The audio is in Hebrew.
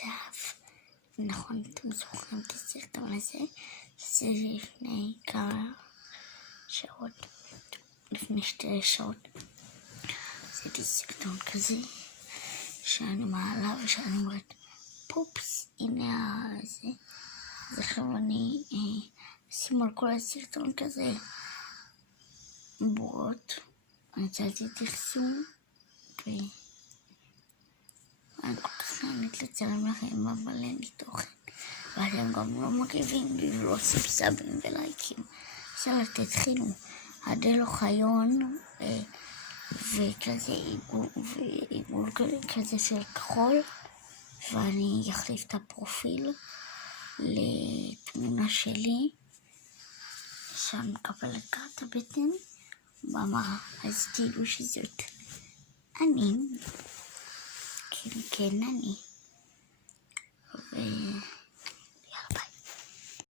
זהב. נכון, אתם זוכרים את הסרטון הזה? זה לפני כמה שעות, לפני 2 שעות. עשיתי סרטון כזה, שאני מעלה ושאני אומרת, פופס, הנה זה. אז עכשיו אני אשים על כל הסרטון כזה בורות. אני הצלתי תחסום, ואני כל כך נהנית לצלם לכם, אבל אין לי תוכן. ואתם גם לא מגיבים לי ולא עושים סאבים ולייקים. בסדר, תתחילו. אדל אוחיון וכזה עיגול כזה של כחול, ואני אחליף את הפרופיל לתמונה שלי שאני מקבלת קראת הבטן במראה, אז תדעו שזאת אני. כן, אני.